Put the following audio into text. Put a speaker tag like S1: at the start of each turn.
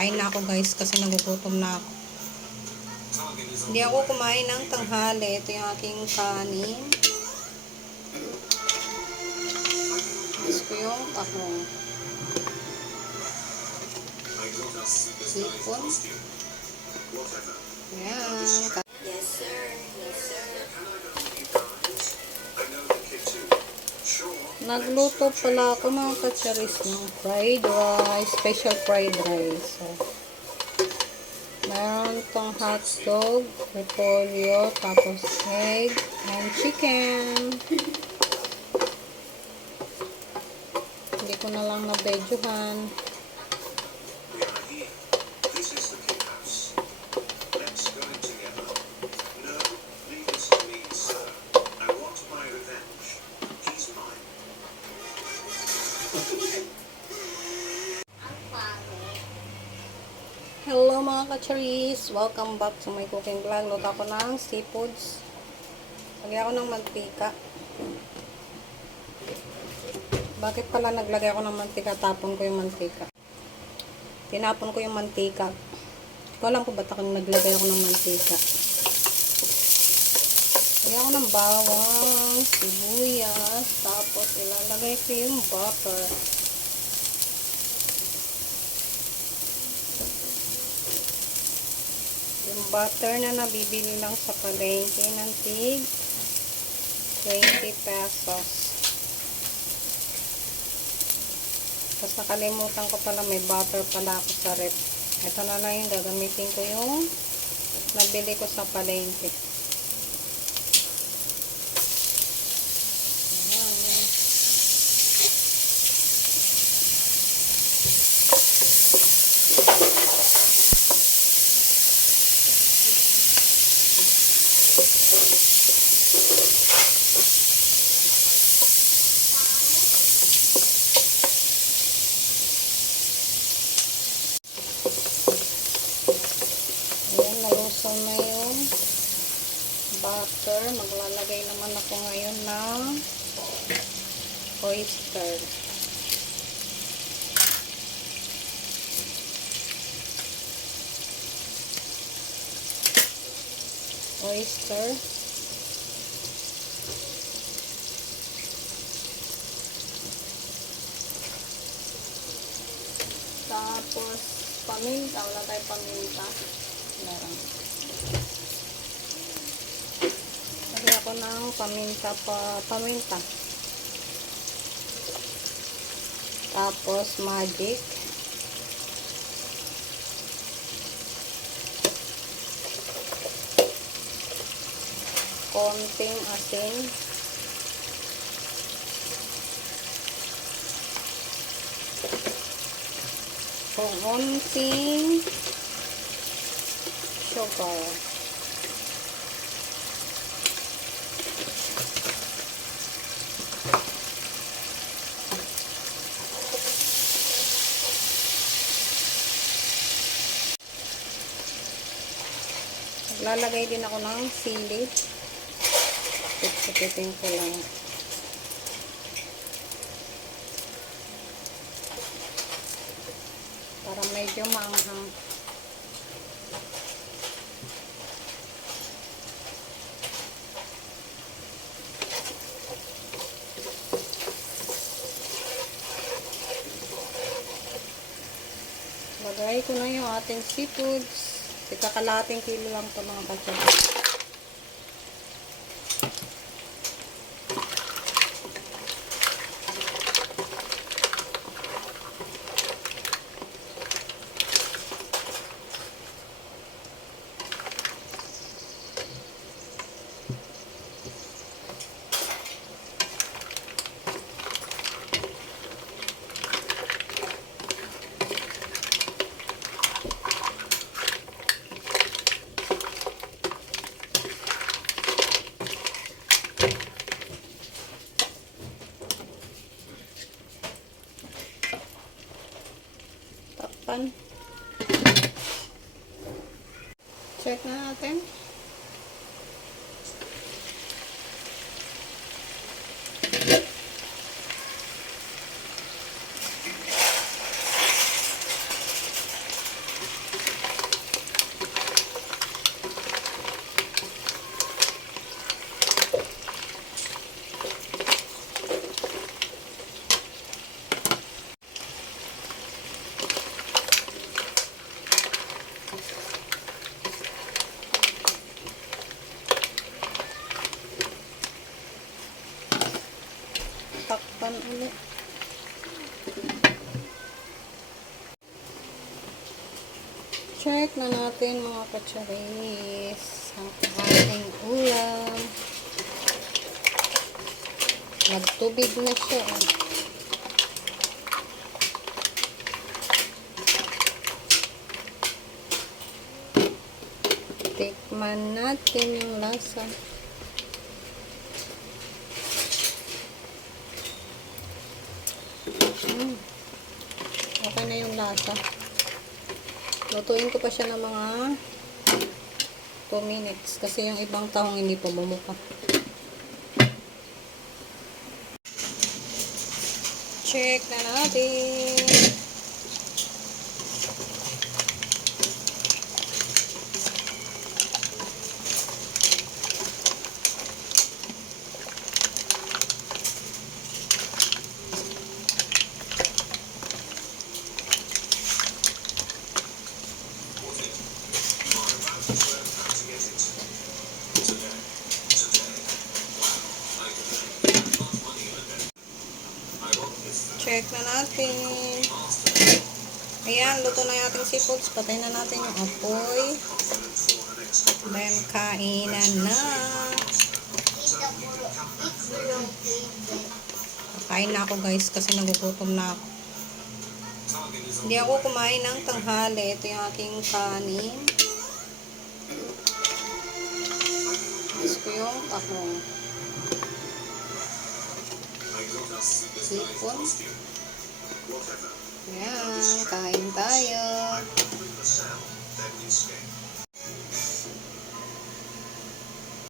S1: Kain na ako guys kasi nagugutom na ako. Hindi ako kumain ng tanghali. Ito yung aking kanin. Gusto ko yung takong. Sipon. Ayan. Nagluto pala ako mga katsaris ng fried rice, special fried rice. So, meron tong hot dog, repolyo, tapos egg, and chicken. Hindi ko na lang na-bedyuhan. Hello mga kacharis! Welcome back to my cooking vlog. Luto ako ng seafoods. Lagyan ako ng mantika. Bakit pala naglagay ako ng mantika? Tapon ko yung mantika. Tinapon ko yung mantika. Ko alam kung ba't ako naglagay ako ng mantika. Lagyan ako ng bawang, sibuyas, tapos ilalagay ko yung butter. Yung butter na nabibili lang sa palengke ng tig 20 pesos. Tapos nakalimutan ko pala may butter pala ako sa rep. Ito na lang yung gagamitin ko yung nabili ko sa palengke. Ayan. Ayan, nalusaw na yung butter. Maglalagay naman ako ngayon ng oyster. Oyster. Tapos, paminta. Wala tayo paminta. Meron. Ako ng paminta pa, paminta. Tapos, magic. Konting asin. Konting sugar. Naglalagay din ako ng sili. Pipitin ko lang. Para medyo maanghang. Lagay ko na yung ating seafoods. Ikakalating kilo lang ito mga katsa. Takpan. Check na natin. Takpan ulit. Check na natin mga kacharis ang ating ulam. Nagtubig na siya. Eh. Tikman natin yung lasa. Mm. Okay na yung lasa. Lutuin ko pa siya ng mga 2 minutes kasi yung ibang tahong hindi pa bumuka. Check na natin. Check na natin. Ayan, luto na yung ating seafoods. Patay na natin yung apoy. Then, kainan na. Kain na ako guys kasi nagugutom na ako. Hindi ako kumain ng tanghali. Ito yung aking kanin. Gusto ko yung tahong sipon. Ayan, kain tayo.